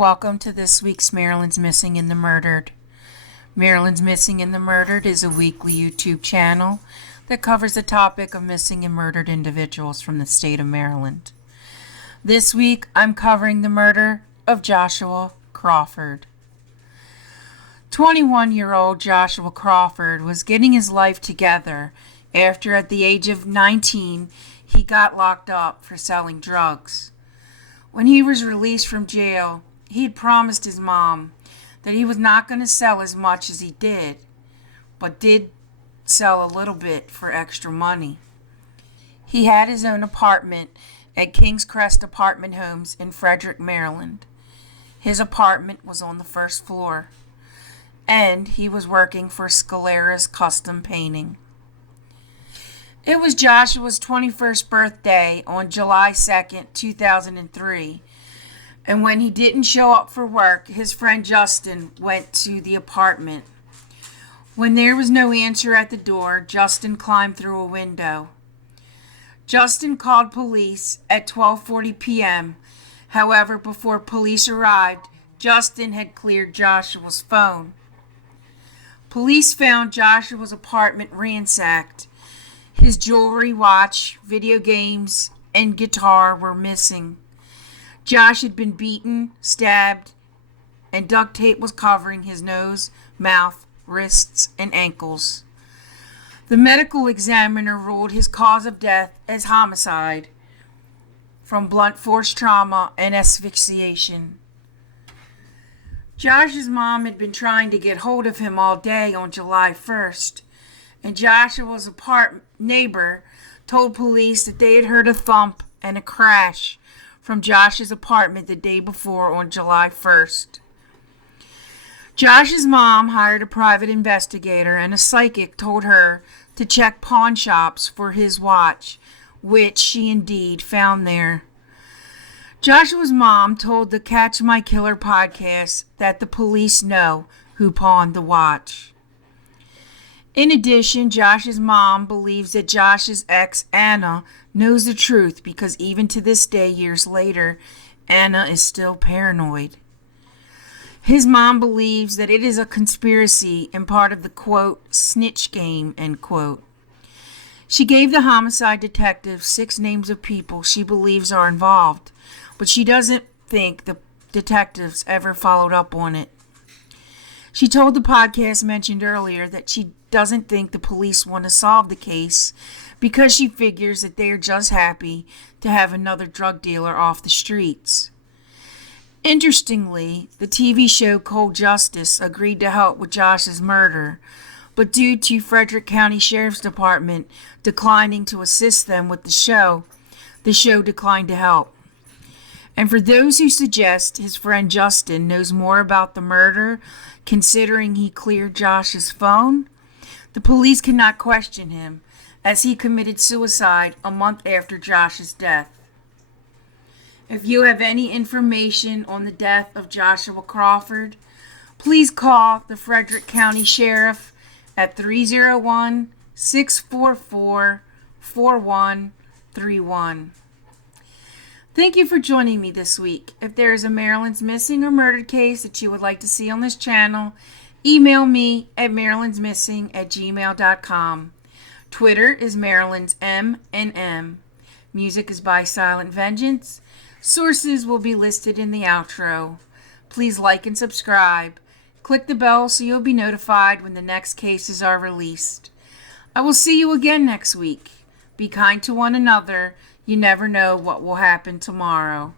Welcome to this week's Maryland's Missing and the Murdered. Maryland's Missing and the Murdered is a weekly YouTube channel that covers the topic of missing and murdered individuals from the state of Maryland. This week, I'm covering the murder of Joshua Crawford. 21-year-old Joshua Crawford was getting his life together after, at the age of 19, he got locked up for selling drugs. When he was released from jail, he had promised his mom that he was not going to sell as much as he did, but did sell a little bit for extra money. He had his own apartment at King's Crest Apartment Homes in Frederick, Maryland. His apartment was on the first floor, and he was working for Scalera's Custom Painting. It was Joshua's 21st birthday on July 2nd, 2003, and when he didn't show up for work, his friend Justin went to the apartment. When there was no answer at the door, Justin climbed through a window. Justin called police at 12:40 p.m. However, before police arrived, Justin had cleared Joshua's phone. Police found Joshua's apartment ransacked. His jewelry, watch, video games, and guitar were missing. Josh had been beaten, stabbed, and duct tape was covering his nose, mouth, wrists, and ankles. The medical examiner ruled his cause of death as homicide from blunt force trauma and asphyxiation. Josh's mom had been trying to get hold of him all day on July 1st, and Joshua's neighbor told police that they had heard a thump and a crash from Josh's apartment the day before on July 1st. Josh's mom hired a private investigator, and a psychic told her to check pawn shops for his watch, which she indeed found there. Joshua's mom told the Catch My Killer podcast that the police know who pawned the watch. In addition, Josh's mom believes that Josh's ex, Anna, knows the truth because even to this day, years later, Anna is still paranoid. His mom believes that it is a conspiracy and part of the, quote, snitch game, end quote. She gave the homicide detective 6 names of people she believes are involved, but she doesn't think the detectives ever followed up on it. She told the podcast mentioned earlier that she doesn't think the police want to solve the case because she figures that they are just happy to have another drug dealer off the streets. Interestingly, the TV show Cold Justice agreed to help with Josh's murder, but due to Frederick County Sheriff's Department declining to assist them with the show declined to help. And for those who suggest his friend Justin knows more about the murder, considering he cleared Josh's phone, the police cannot question him, as he committed suicide a month after Josh's death. If you have any information on the death of Joshua Crawford, please call the Frederick County Sheriff at 301-644-4131. Thank you for joining me this week. If there is a Maryland's Missing or Murdered case that you would like to see on this channel, email me at marylandsmissing@gmail.com. Twitter is Maryland's M&M. Music is by Silent Vengeance. Sources will be listed in the outro. Please like and subscribe. Click the bell so you'll be notified when the next cases are released. I will see you again next week. Be kind to one another. You never know what will happen tomorrow.